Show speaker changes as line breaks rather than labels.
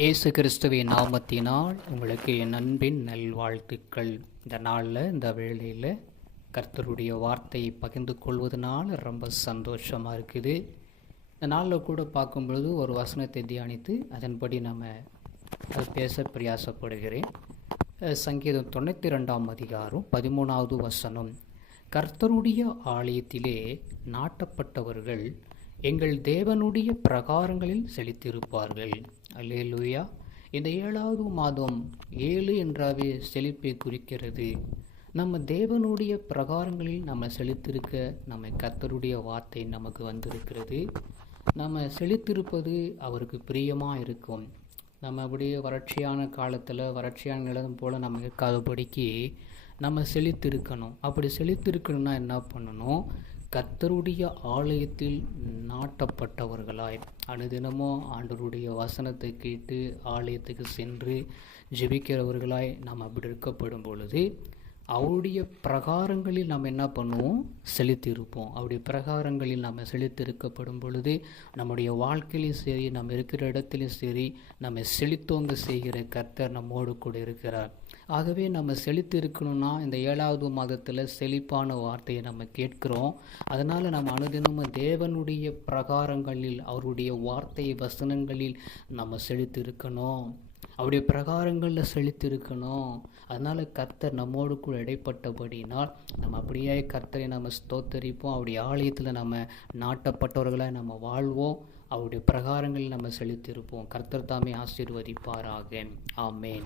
இயேசு கிறிஸ்துவின் நாமத்தினால் உங்களுக்கு என் அன்பின் நல்வாழ்த்துக்கள். இந்த நாளில் இந்த வேளையில் கர்த்தருடைய வார்த்தையை பகிர்ந்து கொள்வதனால் ரொம்ப சந்தோஷமாக இருக்குது. இந்த நாளில் கூட பார்க்கும் பொழுது ஒரு வசனத்தை தியானித்து அதன்படி நம்ம அது பேச பிரயாசப்படுகிறேன். சங்கீதம் தொண்ணூற்றி ரெண்டாம் அதிகாரம் பதிமூணாவது வசனம். கர்த்தருடைய ஆலயத்திலே நாட்டப்பட்டவர்கள் எங்கள் தேவனுடைய பிரகாரங்களில் செழித்திருப்பார்கள். அல்லேலூயா. இந்த ஏழாவது மாதம் ஏழு என்றாவே செழிப்பை குறிக்கிறது. நம்ம தேவனுடைய பிரகாரங்களில் நம்ம செழித்திருக்க நம்ம கர்த்தருடைய வார்த்தை நமக்கு வந்திருக்கிறது. நம்ம செழித்திருப்பது அவருக்கு பிரியமாக இருக்கும். நம்ம அப்படியே வறட்சியான காலத்தில் வறட்சியான நிலம் போல் நம்ம இருக்காதபடிக்கு நம்ம செழித்திருக்கணும். அப்படி செழித்திருக்கணும்னா என்ன பண்ணணும்? கர்த்தருடைய ஆலயத்தில் நாட்டப்பட்டவர்களாய் அனுதினமும் ஆண்டவருடைய வசனத்தை கேட்டு ஆலயத்துக்கு சென்று ஜெபிக்கிறவர்களாய் நாம் அப்படி இருக்கப்படும் பொழுது அவருடைய பிரகாரங்களில் நாம் என்ன பண்ணுவோம்? செலுத்தியிருப்போம். அவருடைய பிரகாரங்களில் நாம் செலுத்திருக்கப்படும் பொழுது நம்முடைய வாழ்க்கையிலும் சரி நம்ம இருக்கிற இடத்துலையும் சரி நம்ம செழித்தோங்க செய்கிற கர்த்தர் நம்மோடு கூட இருக்கிறார். ஆகவே நம்ம செழித்து இருக்கணும்னா இந்த ஏழாவது மாதத்தில் செழிப்பான வார்த்தையை நம்ம கேட்கிறோம். அதனால் நம்ம அனுதினமும் தேவனுடைய பிரகாரங்களில் அவருடைய வார்த்தை வசனங்களில் நம்ம செழித்து இருக்கணும் அவருடைய பிரகாரங்களில் செழித்திருக்கணும். அதனால் கர்த்தர் நம்மோடு கூட இடைப்பட்டபடினால் நம்ம அப்படியே கர்த்தரை நம்ம ஸ்தோத்தரிப்போம். அவருடைய ஆலயத்தில் நம்ம நாட்டப்பட்டவர்களாக நம்ம வாழ்வோம். அவருடைய பிரகாரங்களில் நம்ம செலுத்தியிருப்போம் கர்த்தர் தாமே ஆசீர்வதிப்பாராக. ஆமேன்.